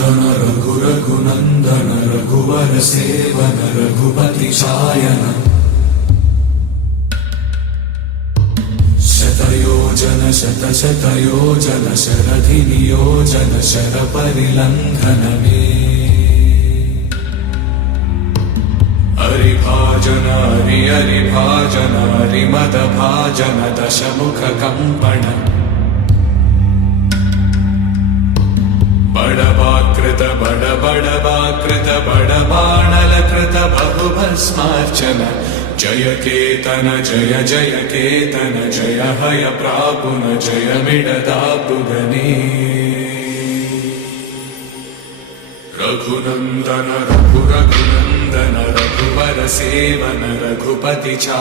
रघुनन्दन रघु रघुनन्दन रघुवर seven Raghupati चायन शतयोजन शतशतयोजन शरधि नियोजन sir परिलंघन में हरिभाजन हरिभाजन हरिमद भाजन दशमुख कंपन बड़वाकृत बड़वाकृत बड़बाणलकृत बहुभस्मार्चन जय केतन जय जय केतन जय हय प्रापुन जय मिडदापुगने रघुनंदन रघु रघुनंदन रघुवर सेवन रघुपति चा